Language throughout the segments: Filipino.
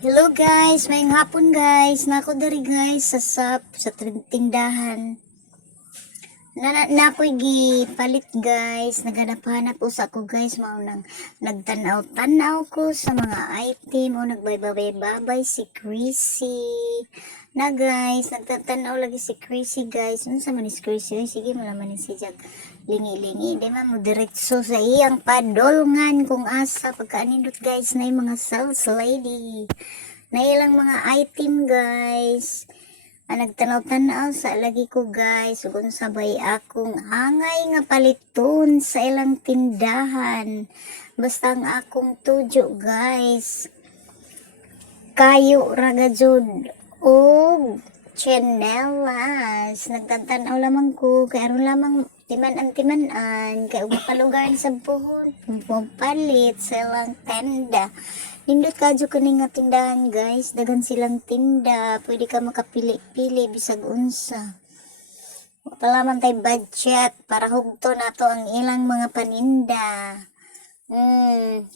Hello guys, mayong hapon guys. Nako diri guys sa tindahan. Nakoy gi palit guys. Naghanap-hanap usa ko guys, mao nang nagtanaw-tanaw ko sa mga item o nagbabay-babay si Chrissy. Na guys, nagtatanaw lagi si Chrissy guys. Unsa man si Chrissy? Sige malaman ni si Jag. Lingi-lingi, di man mo diretso sa iyang padolngan kung asa pagkaanindot guys na yung mga sales lady. Na ilang mga item guys. Nagtanaw-tanaw sa lagi ko guys, ug sabay akong angay nga paliton sa ilang tindahan. Basta ang akong tudyo guys, kayo raga jud og tsinelas. Nagtantanaw lamang ko, kay aron lamang timan-an kay ug makalugar sa buhon, palit sa ilang tenda. Nindot kadyo kani nga tindahan guys, dagan silang tinda, pwede ka makapili-pili bisag unsa. Wala man tay budget para hugto nato ang ilang mga paninda.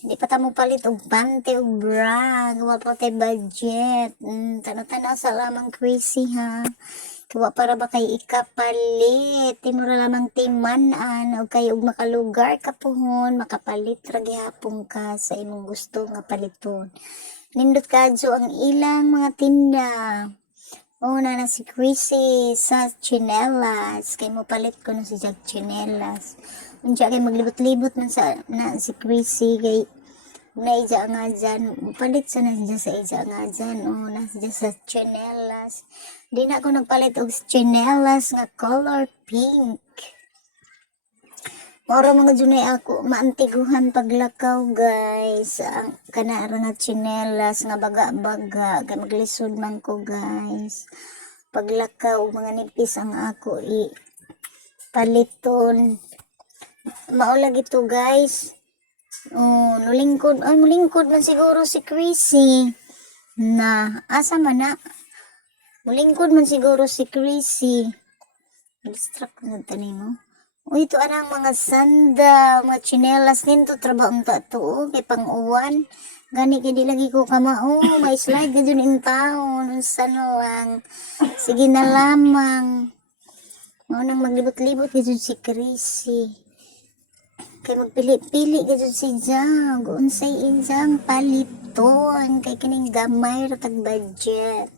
Di pa ta mo palit og pante og bra, wala pa tay budget. Tanaw-tanaw sa lamang crazy ha. Kawa para ba kay ikapalit, timura lamang timan-an o kay og makalugar ka pohon, makapalit ra gihapon ka sa imong gusto nga paliton. Nindot kadyo ang ilang mga tinda. Una na si Chrissy sa tsinelas, kay mo palit ko na si Jag tsinelas. Unsa kay maglibot-libot man sa na si Chrissy kay na ija nga dyan, palit sa na siya sa ija nga dyan, na siya sa tsinelas. Di na ako nagpalit og tsinelas nga color pink. Moro mga junay ako maantiguhan paglakaw guys. Ang kanara nga tsinelas nga baga-baga, kay maglisod man ko guys. Paglakaw mga nipis ang ako paliton. Maulag ito guys. Mulingkod man siguro si Chrissy. Na, asa man na? Mulingkod man siguro si Chrissy. Distract na tanin mo. Ito anang mga sanda, mga tsinelas ninto, trabaho ta to, kay pang-uwan. Gani kay di lagi ko kamao, may slide ka dyan in taon, unsa no lang. Sige na lamang. Nang maglibot-libot ka dyan si Chrissy. Kay magpili-pili ka dyan si Jag, unsay ijang paliton, kay kining gamay ratag budget.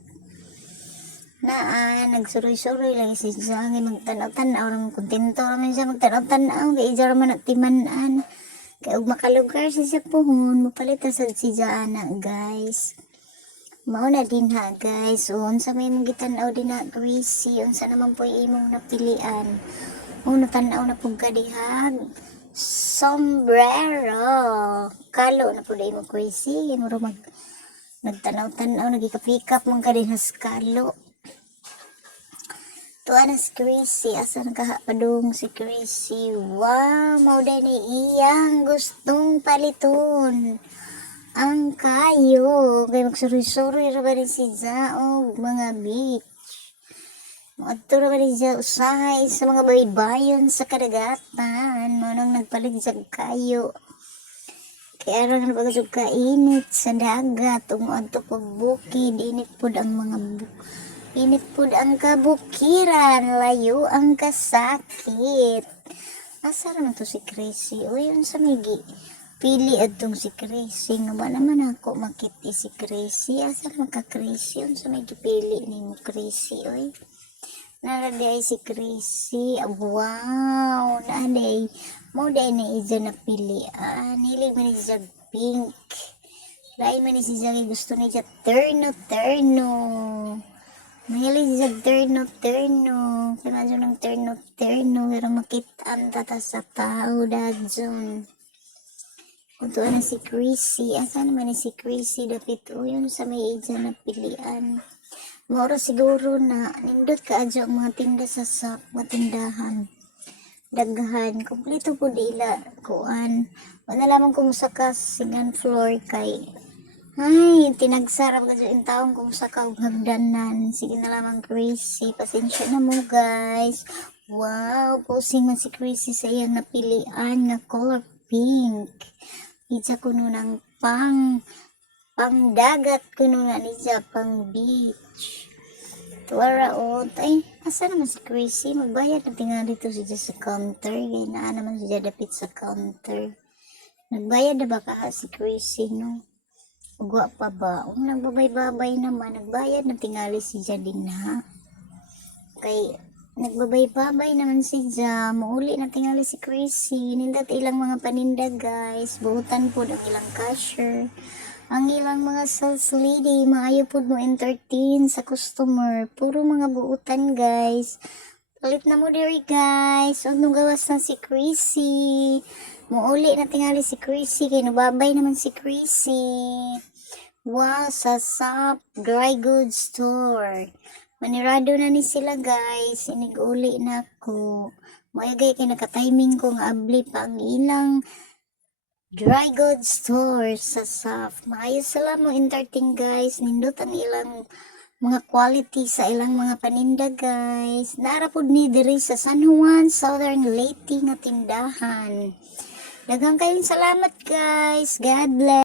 Nagsuroy-suroy lang si Jag, magtanaw-tanaw naman, kontento naman siya, magtanaw-tanaw, kay ija naman at timanan. Kaya ug makalugar siya pohon, mapalitan sa si Jana guys. Mauna din ha guys, unsa may mong gitanaw din na Chrissy, unsa naman po imong napilian. Natanaw na po kadihag. Sombrero. Kalo na po dahil mo Chrissy, nagtanaw-tanaw, nagikapikap mong kadihas kalo. Tuwa na si Chrissy, asa nakahapadong si Chrissy. Wow, mauday ni iyang gustong paliton. Ang kayo, kay magsuroy-suroy ra ba rin si Zaog, mga beach. Maadto ra ba rin siya usahay sa mga baybayon sa kadagatan. Manang nagpalit siya kayo. Kaya ra nga napagasog kainit sa dagat, umuadto pag bukid, init po ang mga init po ang kabukiran, layo ang kasakit. Asa naman to si Chrissy? O yun sa migi. Pili adtong si Chrissy. Nga ba naman ako makiti si Chrissy? Asa naman ka Chrissy? Yun sa migi pili ni mo Chrissy. Oy. Naraday si Chrissy. Wow. Naaday. Mo day na isa na pilian. Hilig man siya pink. Lain man si Jackie gusto ni siya terno. Mahilig siya terno. Kaya dyan ng terno. Pero makitaan tata sa tao dyan. Kuntuan na si Chrissy. Asa naman ni si Chrissy? Dapit o yun sa may isa na pilian. Moro siguro na nindot ka adyo ang mga tinda sa mga tindahan. Daghan. Kompleto po dila. Kuan. Wala lamang kung sa singan floor kay ay, tinagsarap ka dyan taong kung sa hagdanan. Sige na lamang Chrissy. Pasensya na mo guys. Wow, posing man si Chrissy sa iyang napilian na color pink. Itsa ko nun ang pang dagat kuno na ni siya, pang beach. Tuwara o, ay, asa naman si Chrissy? Magbayad na tinga dito siya sa counter. Gaya na naman siya dapit sa counter. Nagbayad na ba ka si Chrissy, no? Ugwa pa ba? Kung nagbabay-babay naman, nagbayad na tingali siya din ha. Kay, nagbabay-babay naman siya. Mauli na tingali si Chrissy. Nindat ilang mga paninda guys. Buutan po ng ilang cashier. Ang ilang mga sales lady, maayo po mo entertain sa customer. Puro mga buutan guys. Palit na mo diri guys. Huwag nung gawas na si Chrissy. Muuli na tingali si Chrissy. Kaya nababay naman si Chrissy. Wow, sa Sap Dry Goods Store. Manirado na ni sila guys. Inig-uli na ko. Mayagay kay naka-timing ko nga abli pa ang ilang dry goods store sa SAF. Maayos sila mo entertain guys. Nindot ang ilang mga quality sa ilang mga paninda guys. Narapod ni diri sa San Juan, Southern Leyte nga tindahan. Daghang kayong salamat guys. God bless.